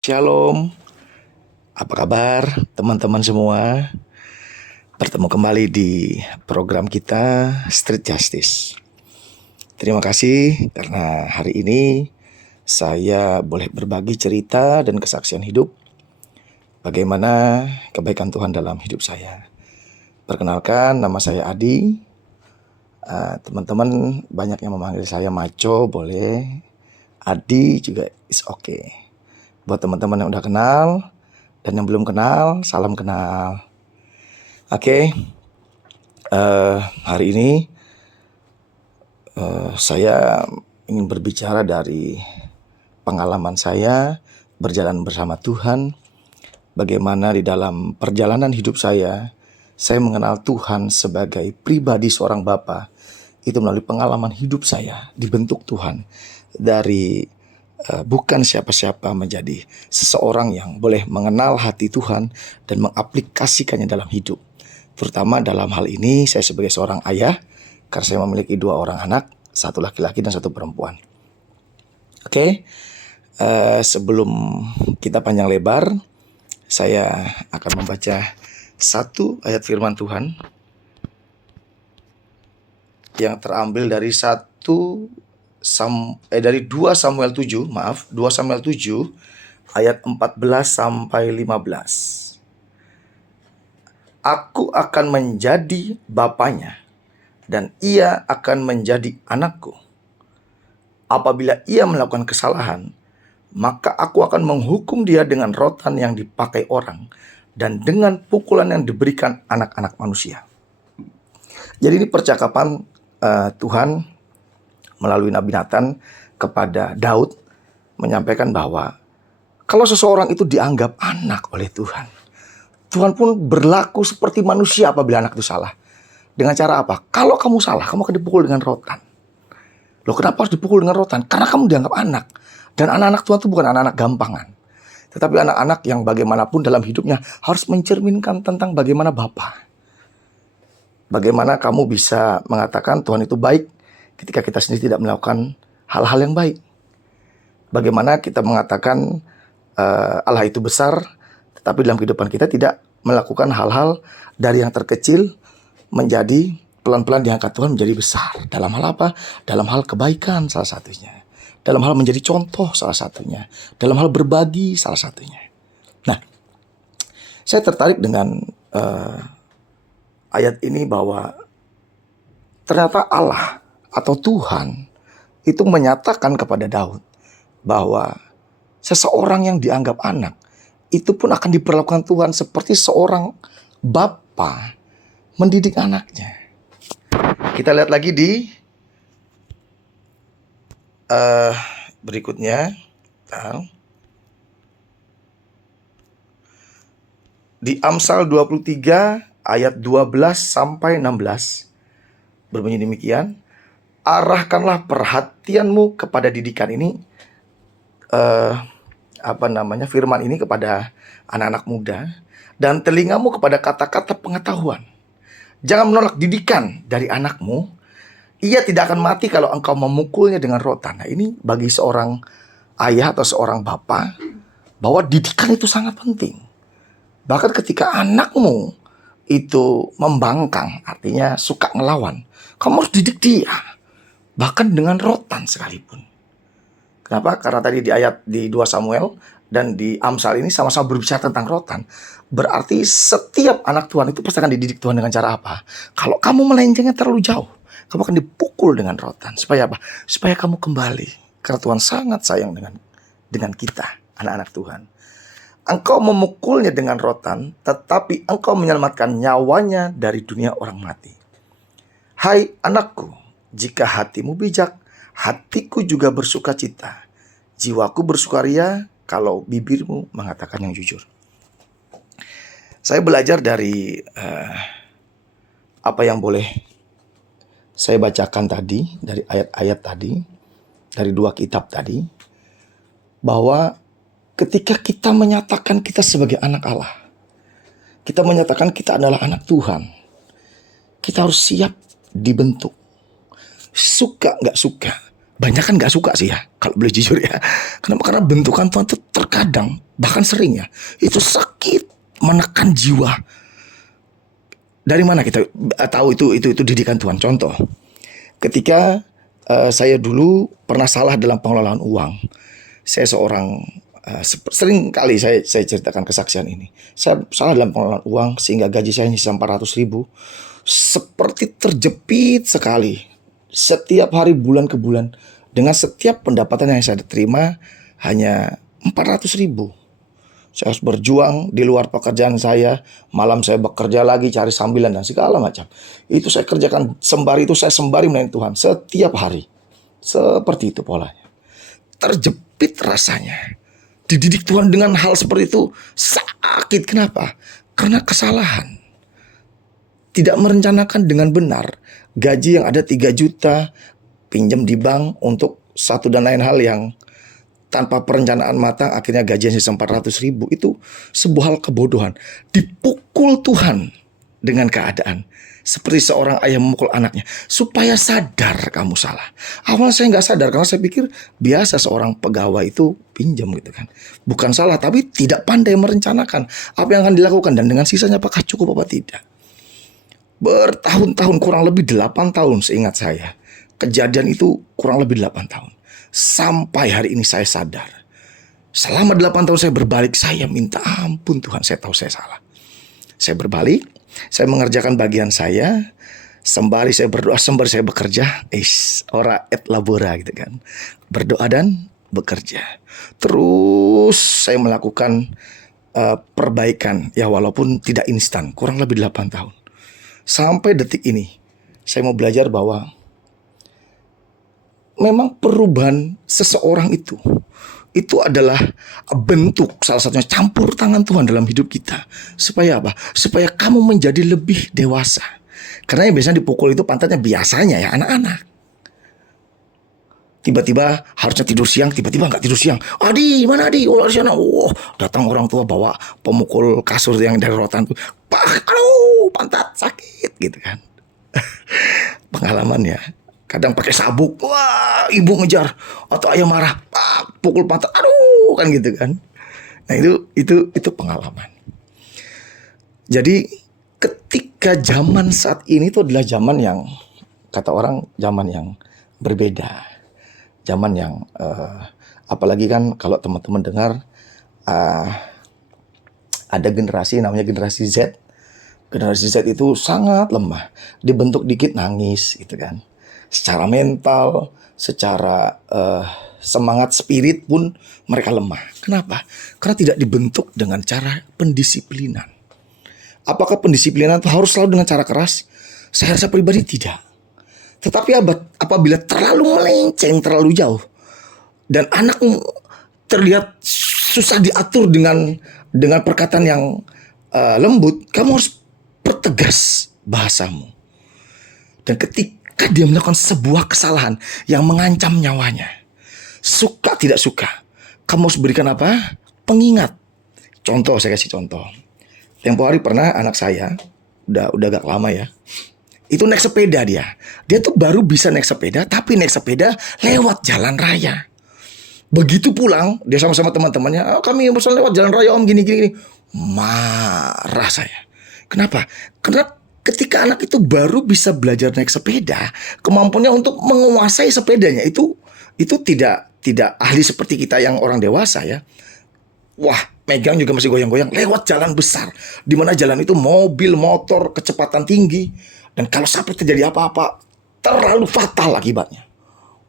Shalom, apa kabar teman-teman semua? Bertemu kembali di program kita Street Justice. Terima kasih karena hari ini saya boleh berbagi cerita dan kesaksian hidup bagaimana kebaikan Tuhan dalam hidup saya. Perkenalkan, nama saya Adi. Teman-teman banyak yang memanggil saya Maco, boleh. Adi juga is okay. Buat teman-teman yang udah kenal dan yang belum kenal, salam kenal. Oke, hari ini saya ingin berbicara dari pengalaman saya berjalan bersama Tuhan. Bagaimana di dalam perjalanan hidup saya mengenal Tuhan sebagai pribadi seorang bapa. Itu melalui pengalaman hidup saya dibentuk Tuhan dari bukan siapa-siapa menjadi seseorang yang boleh mengenal hati Tuhan dan mengaplikasikannya dalam hidup. Terutama dalam hal ini saya sebagai seorang ayah, karena saya memiliki 2 orang anak, 1 laki-laki dan 1 perempuan. Oke, sebelum kita panjang lebar, saya akan membaca 1 ayat firman Tuhan yang terambil dari 2 Samuel 7 ayat 14 sampai 15. Aku akan menjadi bapanya dan ia akan menjadi anakku. Apabila ia melakukan kesalahan, maka aku akan menghukum dia dengan rotan yang dipakai orang dan dengan pukulan yang diberikan anak-anak manusia. Jadi ini percakapan Tuhan melalui Nabi Nathan kepada Daud menyampaikan bahwa kalau seseorang itu dianggap anak oleh Tuhan, Tuhan pun berlaku seperti manusia apabila anak itu salah. Dengan cara apa? Kalau kamu salah, kamu akan dipukul dengan rotan. Loh, kenapa harus dipukul dengan rotan? Karena kamu dianggap anak. Dan anak-anak Tuhan itu bukan anak-anak gampangan. Tetapi anak-anak yang bagaimanapun dalam hidupnya harus mencerminkan tentang bagaimana Bapa. Bagaimana kamu bisa mengatakan Tuhan itu baik ketika kita sendiri tidak melakukan hal-hal yang baik. Bagaimana kita mengatakan Allah itu besar, tetapi dalam kehidupan kita tidak melakukan hal-hal dari yang terkecil menjadi pelan-pelan diangkat Tuhan menjadi besar. Dalam hal apa? Dalam hal kebaikan salah satunya. Dalam hal menjadi contoh salah satunya. Dalam hal berbagi salah satunya. Nah, saya tertarik dengan ayat ini bahwa ternyata Allah atau Tuhan itu menyatakan kepada Daud bahwa seseorang yang dianggap anak itu pun akan diperlakukan Tuhan seperti seorang bapa mendidik anaknya. Kita lihat lagi di berikutnya. Di Amsal 23 ayat 12 sampai 16 berbunyi demikian. Arahkanlah perhatianmu kepada didikan ini, firman ini kepada anak-anak muda, dan telingamu kepada kata-kata pengetahuan. Jangan menolak didikan dari anakmu. Ia tidak akan mati kalau engkau memukulnya dengan rotan. Nah, ini bagi seorang ayah atau seorang bapa, bahwa didikan itu sangat penting. Bahkan ketika anakmu itu membangkang, artinya suka ngelawan, kamu harus didik dia. Bahkan dengan rotan sekalipun. Kenapa? Karena tadi di ayat di 2 Samuel dan di Amsal ini sama-sama berbicara tentang rotan. Berarti setiap anak Tuhan itu pasti akan dididik Tuhan dengan cara apa? Kalau kamu melencengnya terlalu jauh, kamu akan dipukul dengan rotan. Supaya apa? Supaya kamu kembali. Karena Tuhan sangat sayang dengan kita, anak-anak Tuhan. Engkau memukulnya dengan rotan, tetapi engkau menyelamatkan nyawanya dari dunia orang mati. Hai anakku, jika hatimu bijak, hatiku juga bersuka cita. Jiwaku bersukaria kalau bibirmu mengatakan yang jujur. Saya belajar dari apa yang boleh saya bacakan tadi, dari ayat-ayat tadi, dari 2 kitab tadi, bahwa ketika kita menyatakan kita sebagai anak Allah, kita menyatakan kita adalah anak Tuhan, kita harus siap dibentuk. Suka gak suka, banyak kan gak suka sih ya, kalau boleh jujur ya. Kenapa? Karena bentukan Tuhan itu terkadang, bahkan sering ya, itu sakit, menekan jiwa. Dari mana kita tahu itu didikan Tuhan? Contoh, ketika saya dulu pernah salah dalam pengelolaan uang. Saya seorang sering kali saya ceritakan kesaksian ini. Saya salah dalam pengelolaan uang sehingga gaji saya hanya 400.000. Seperti terjepit sekali. Setiap hari bulan ke bulan, dengan setiap pendapatan yang saya terima hanya 400.000. Saya harus berjuang di luar pekerjaan saya. Malam saya bekerja lagi, cari sambilan dan segala macam. Itu saya kerjakan sembari itu saya sembari melayani Tuhan setiap hari. Seperti itu polanya. Terjepit rasanya. Dididik Tuhan dengan hal seperti itu sakit. Kenapa? Karena kesalahan. Tidak merencanakan dengan benar. Gaji yang ada 3 juta, pinjam di bank untuk satu dan lain hal yang tanpa perencanaan matang, akhirnya gajinya 400.000. Itu sebuah hal kebodohan. Dipukul Tuhan dengan keadaan. Seperti seorang ayah memukul anaknya. Supaya sadar kamu salah. Awalnya saya nggak sadar karena saya pikir biasa seorang pegawai itu pinjam gitu kan. Bukan salah, tapi tidak pandai merencanakan apa yang akan dilakukan. Dan dengan sisanya apakah cukup apa tidak. Bertahun-tahun, kurang lebih 8 tahun seingat saya. Kejadian itu kurang lebih 8 tahun. Sampai hari ini saya sadar. Selama 8 tahun saya berbalik, saya minta ampun Tuhan, saya tahu saya salah. Saya berbalik, saya mengerjakan bagian saya, sembari saya berdoa, sembari saya bekerja, ora et labora gitu kan. Berdoa dan bekerja. Terus saya melakukan perbaikan, ya walaupun tidak instan, kurang lebih 8 tahun. Sampai detik ini, saya mau belajar bahwa memang perubahan seseorang itu adalah bentuk salah satunya campur tangan Tuhan dalam hidup kita. Supaya apa? Supaya kamu menjadi lebih dewasa. Karena yang biasanya dipukul itu pantatnya biasanya ya anak-anak. Tiba-tiba harusnya tidur siang, tiba-tiba nggak tidur siang. Adi, mana Adi? Oh, di sana. Oh, datang orang tua bawa pemukul kasur yang dari rotan tuh. Pak, aduh, pantat sakit gitu kan. Pengalaman ya. Kadang pakai sabuk, wah ibu ngejar atau ayah marah, pak pukul pantat, aduh kan gitu kan. Nah itu pengalaman. Jadi ketika zaman saat ini itu adalah zaman yang kata orang zaman yang berbeda, zaman yang apalagi kan kalau teman-teman dengar ada generasi namanya generasi Z. Generasi Z itu sangat lemah, dibentuk dikit nangis gitu kan. Secara mental, secara semangat spirit pun mereka lemah. Kenapa? Karena tidak dibentuk dengan cara pendisiplinan. Apakah pendisiplinan itu harus selalu dengan cara keras? Saya rasa pribadi tidak. Tetapi apabila terlalu melenceng, terlalu jauh, dan anakmu terlihat susah diatur dengan perkataan yang lembut, kamu harus pertegas bahasamu. Dan ketika dia melakukan sebuah kesalahan yang mengancam nyawanya, suka tidak suka, kamu harus berikan apa? Pengingat. Contoh, saya kasih contoh. Tempo hari pernah anak saya, udah agak lama ya, itu naik sepeda dia. Dia tuh baru bisa naik sepeda, tapi naik sepeda lewat jalan raya. Begitu pulang, dia sama-sama teman-temannya, kami bisa lewat jalan raya om gini-gini. Marah saya. Kenapa? Karena ketika anak itu baru bisa belajar naik sepeda, kemampuannya untuk menguasai sepedanya itu tidak ahli seperti kita yang orang dewasa ya. Wah, megang juga masih goyang-goyang lewat jalan besar, di mana jalan itu mobil, motor, kecepatan tinggi, dan kalau sampai terjadi apa-apa, terlalu fatal akibatnya.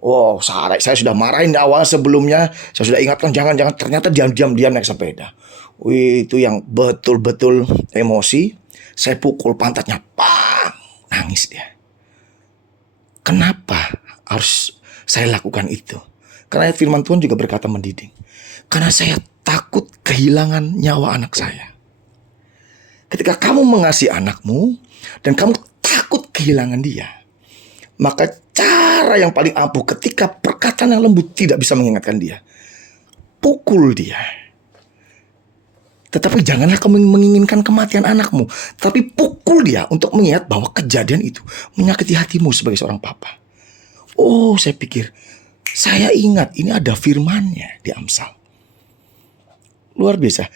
Wow, saya sudah marahin awal sebelumnya, saya sudah ingatkan jangan, ternyata diam-diam dia naik sepeda. Wih, itu yang betul-betul emosi. Saya pukul pantatnya, pang, nangis dia. Kenapa harus saya lakukan itu? Karena firman Tuhan juga berkata mendidik. Karena saya takut kehilangan nyawa anak saya. Ketika kamu mengasihi anakmu dan kamu takut kehilangan dia, maka cara yang paling ampuh ketika perkataan yang lembut tidak bisa mengingatkan dia, pukul dia. Tetapi janganlah kamu menginginkan kematian anakmu, tapi pukul dia untuk mengingat bahwa kejadian itu menyakiti hatimu sebagai seorang papa. Oh, saya pikir Saya ingat ini ada firman-Nya di Amsal. Luar biasa.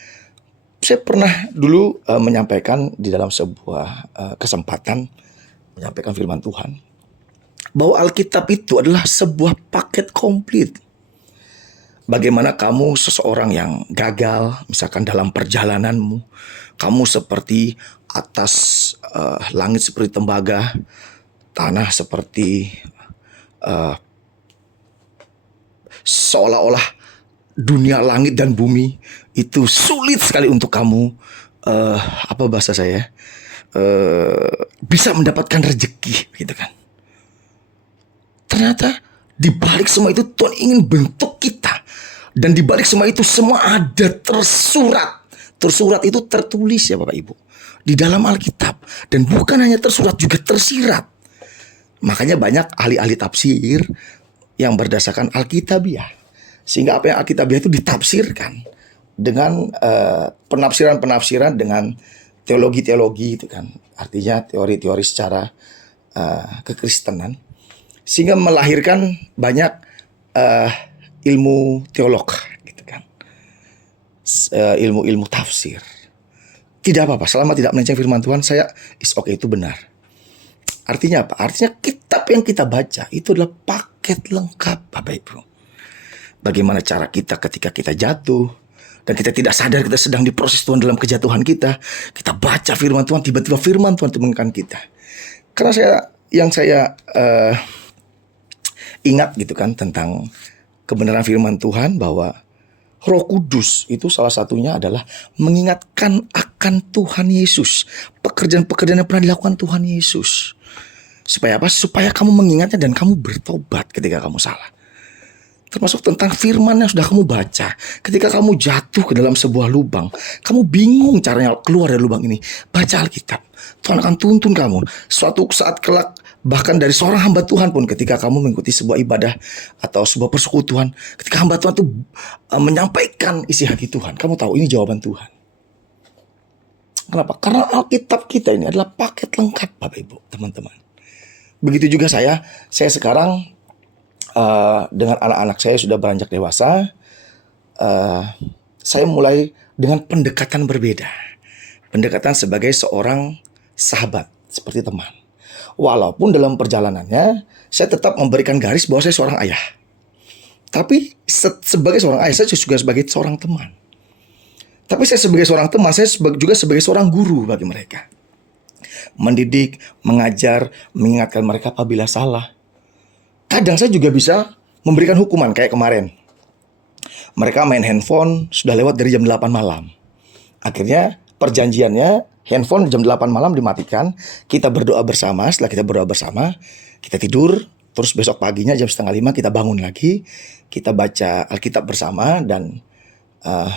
Saya pernah dulu menyampaikan di dalam sebuah kesempatan menyampaikan firman Tuhan bahwa Alkitab itu adalah sebuah paket komplit. Bagaimana kamu seseorang yang gagal, misalkan dalam perjalananmu, kamu seperti atas langit seperti tembaga, tanah seperti seolah-olah dunia langit dan bumi itu sulit sekali untuk kamu apa bahasa saya bisa mendapatkan rezeki, gitu kan? Ternyata di balik semua itu Tuhan ingin bentuk kita. Dan di balik semua itu semua ada tersurat. Tersurat itu tertulis ya Bapak Ibu. Di dalam Alkitab. Dan bukan hanya tersurat, juga tersirat. Makanya banyak ahli-ahli tafsir yang berdasarkan Alkitabiah. Sehingga apa yang Alkitabiah itu ditafsirkan dengan penafsiran-penafsiran dengan teologi-teologi itu kan. Artinya teori-teori secara kekristenan. Sehingga melahirkan banyak ilmu teolog, gitu kan, ilmu-ilmu tafsir. Tidak apa-apa, selama tidak melenceng firman Tuhan, saya is okay, itu benar. Artinya apa? Artinya kitab yang kita baca itu adalah paket lengkap, Bapak Ibu. Bagaimana cara kita ketika kita jatuh dan kita tidak sadar kita sedang diproses Tuhan dalam kejatuhan kita. Kita baca firman Tuhan, tiba-tiba firman Tuhan temukan kita. Karena saya ingat gitu kan tentang kebenaran firman Tuhan bahwa Roh Kudus itu salah satunya adalah mengingatkan akan Tuhan Yesus. Pekerjaan-pekerjaan yang pernah dilakukan Tuhan Yesus. Supaya apa? Supaya kamu mengingatnya dan kamu bertobat ketika kamu salah. Termasuk tentang firman yang sudah kamu baca. Ketika kamu jatuh ke dalam sebuah lubang, kamu bingung caranya keluar dari lubang ini. Baca Alkitab. Tuhan akan tuntun kamu. Suatu saat kelak, bahkan dari seorang hamba Tuhan pun ketika kamu mengikuti sebuah ibadah atau sebuah persekutuan, ketika hamba Tuhan itu menyampaikan isi hati Tuhan, kamu tahu ini jawaban Tuhan. Kenapa? Karena Alkitab kita ini adalah paket lengkap, Bapak Ibu, teman-teman. Begitu juga saya sekarang dengan anak-anak saya sudah beranjak dewasa, saya mulai dengan pendekatan berbeda. Pendekatan sebagai seorang sahabat, seperti teman. Walaupun dalam perjalanannya saya tetap memberikan garis bahwa saya seorang ayah. Tapi sebagai seorang ayah, saya juga sebagai seorang teman. Tapi saya sebagai seorang teman, saya juga sebagai seorang guru bagi mereka. Mendidik, mengajar, mengingatkan mereka apabila salah. Kadang saya juga bisa memberikan hukuman kayak kemarin. Mereka main handphone sudah lewat dari jam 8 malam. Akhirnya perjanjiannya handphone jam 8 malam dimatikan. Kita berdoa bersama. Setelah kita berdoa bersama, kita tidur. Terus besok paginya jam 4:30 kita bangun lagi. Kita baca Alkitab bersama. Dan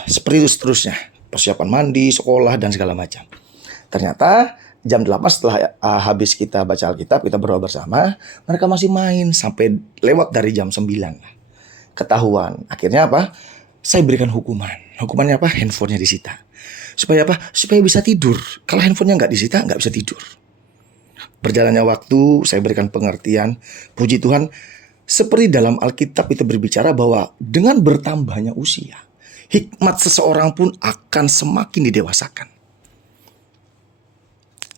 seperti itu seterusnya. Persiapan mandi, sekolah, dan segala macam. Ternyata jam 8 setelah habis kita baca Alkitab, kita berdoa bersama, mereka masih main sampai lewat dari jam 9. Ketahuan. Akhirnya apa? Saya berikan hukuman. Hukumannya apa? Handphonenya disita. Supaya apa? Supaya bisa tidur. Kalau handphonenya nggak disita, nggak bisa tidur. Berjalannya waktu, saya berikan pengertian. Puji Tuhan, seperti dalam Alkitab itu berbicara bahwa dengan bertambahnya usia, hikmat seseorang pun akan semakin didewasakan.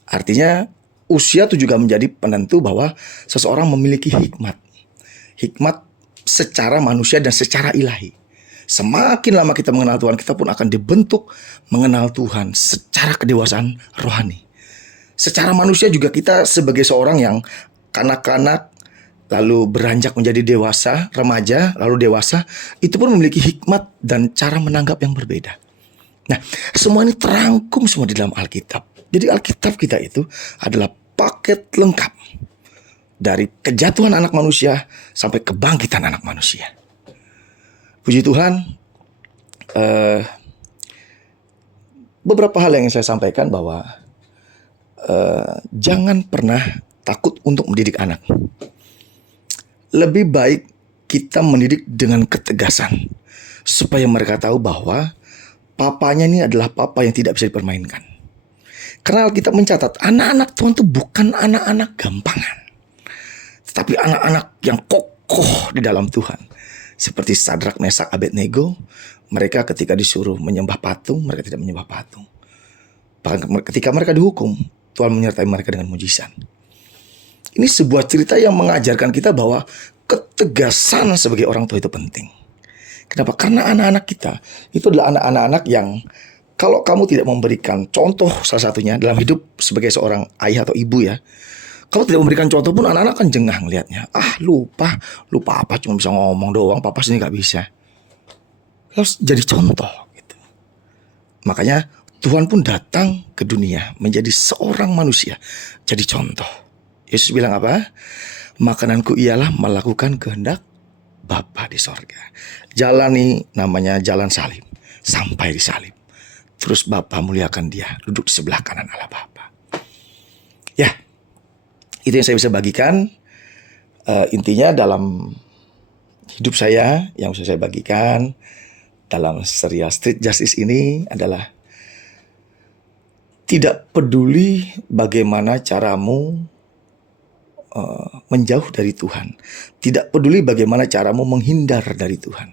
Artinya usia itu juga menjadi penentu bahwa seseorang memiliki hikmat. Hikmat secara manusia dan secara ilahi. Semakin lama kita mengenal Tuhan, kita pun akan dibentuk mengenal Tuhan secara kedewasaan rohani. Secara manusia juga kita sebagai seorang yang kanak-kanak, lalu beranjak menjadi dewasa, remaja, lalu dewasa, itu pun memiliki hikmat dan cara menanggap yang berbeda. Nah, semua ini terangkum semua di dalam Alkitab. Jadi Alkitab kita itu adalah paket lengkap. Dari kejatuhan anak manusia sampai kebangkitan anak manusia. Puji Tuhan, beberapa hal yang saya sampaikan bahwa jangan pernah takut untuk mendidik anak. Lebih baik kita mendidik dengan ketegasan. Supaya mereka tahu bahwa papanya ini adalah papa yang tidak bisa dipermainkan. Karena Alkitab mencatat, anak-anak Tuhan itu bukan anak-anak gampangan. Tetapi anak-anak yang kokoh di dalam Tuhan. Seperti Sadrak, Mesak, Abednego, mereka ketika disuruh menyembah patung, mereka tidak menyembah patung. Bahkan ketika mereka dihukum, Tuhan menyertai mereka dengan mujizat. Ini sebuah cerita yang mengajarkan kita bahwa ketegasan sebagai orang tua itu penting. Kenapa? Karena anak-anak kita itu adalah anak-anak yang kalau kamu tidak memberikan contoh, salah satunya dalam hidup sebagai seorang ayah atau ibu ya, kalau tidak memberikan contoh pun anak-anak kan jengah ngelihatnya. Lupa apa, cuma bisa ngomong doang, papa sini gak bisa. Harus jadi contoh gitu. Makanya Tuhan pun datang ke dunia menjadi seorang manusia, jadi contoh. Yesus bilang apa? Makananku ialah melakukan kehendak Bapa di sorga. Jalani namanya jalan salib, sampai di salib. Terus Bapa muliakan dia, duduk di sebelah kanan Allah Bapa. Ya, itu yang saya bisa bagikan. Intinya dalam hidup saya, yang bisa saya bagikan dalam serial Street Justice ini adalah tidak peduli bagaimana caramu menjauh dari Tuhan. Tidak peduli bagaimana caramu menghindar dari Tuhan.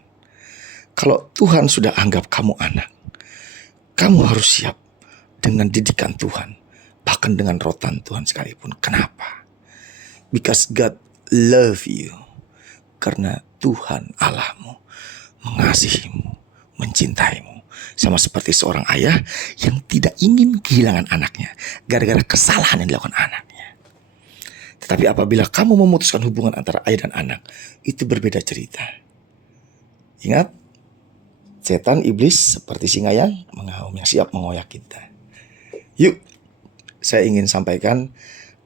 Kalau Tuhan sudah anggap kamu anak, kamu harus siap dengan didikan Tuhan, bahkan dengan rotan Tuhan sekalipun. Kenapa? Because God love you. Karena Tuhan Allahmu mengasihimu, mencintaimu. Sama seperti seorang ayah yang tidak ingin kehilangan anaknya gara-gara kesalahan yang dilakukan anaknya. Tetapi apabila kamu memutuskan hubungan antara ayah dan anak, itu berbeda cerita. Ingat, setan iblis seperti singa yang mengaum, yang siap mengoyak kita. Yuk, saya ingin sampaikan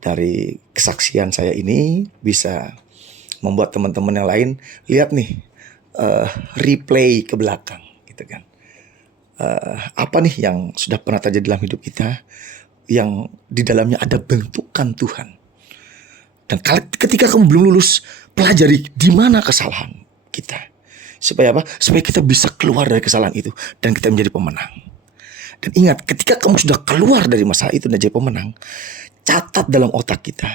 dari kesaksian saya ini bisa membuat teman-teman yang lain lihat nih, replay ke belakang gitu kan. Apa nih yang sudah pernah terjadi dalam hidup kita yang di dalamnya ada bentukan Tuhan. Dan ketika kamu belum lulus, pelajari di mana kesalahan kita. Supaya apa? Supaya kita bisa keluar dari kesalahan itu dan kita menjadi pemenang. Dan ingat, ketika kamu sudah keluar dari masalah itu dan jadi pemenang, catat dalam otak kita.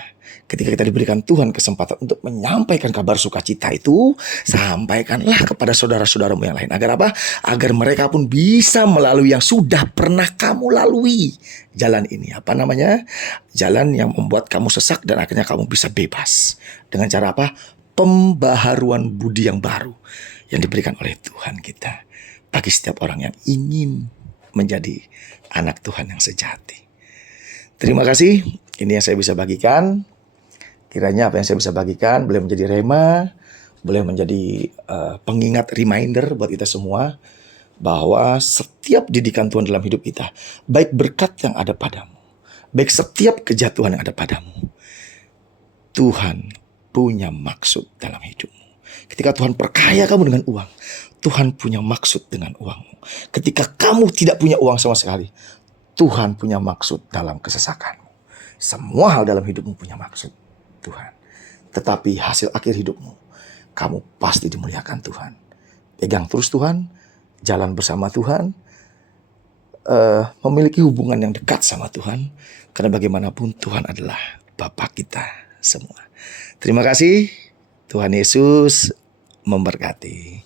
Ketika kita diberikan Tuhan kesempatan untuk menyampaikan kabar sukacita itu, sampaikanlah kepada saudara-saudaramu yang lain. Agar apa? Agar mereka pun bisa melalui yang sudah pernah kamu lalui. Jalan ini, apa namanya? Jalan yang membuat kamu sesak dan akhirnya kamu bisa bebas. Dengan cara apa? Pembaharuan budi yang baru yang diberikan oleh Tuhan kita. Bagi setiap orang yang ingin menjadi anak Tuhan yang sejati. Terima kasih. Ini yang saya bisa bagikan. Kiranya apa yang saya bisa bagikan boleh menjadi rema, boleh menjadi pengingat, reminder buat kita semua bahwa setiap didikan Tuhan dalam hidup kita, baik berkat yang ada padamu, baik setiap kejatuhan yang ada padamu, Tuhan punya maksud dalam hidupmu. Ketika Tuhan perkaya kamu dengan uang, Tuhan punya maksud dengan uangmu. Ketika kamu tidak punya uang sama sekali, Tuhan punya maksud dalam kesesakanmu. Semua hal dalam hidupmu punya maksud Tuhan. Tetapi hasil akhir hidupmu, kamu pasti dimuliakan Tuhan. Pegang terus Tuhan, jalan bersama Tuhan, memiliki hubungan yang dekat sama Tuhan. Karena bagaimanapun Tuhan adalah Bapa kita semua. Terima kasih. Tuhan Yesus memberkati.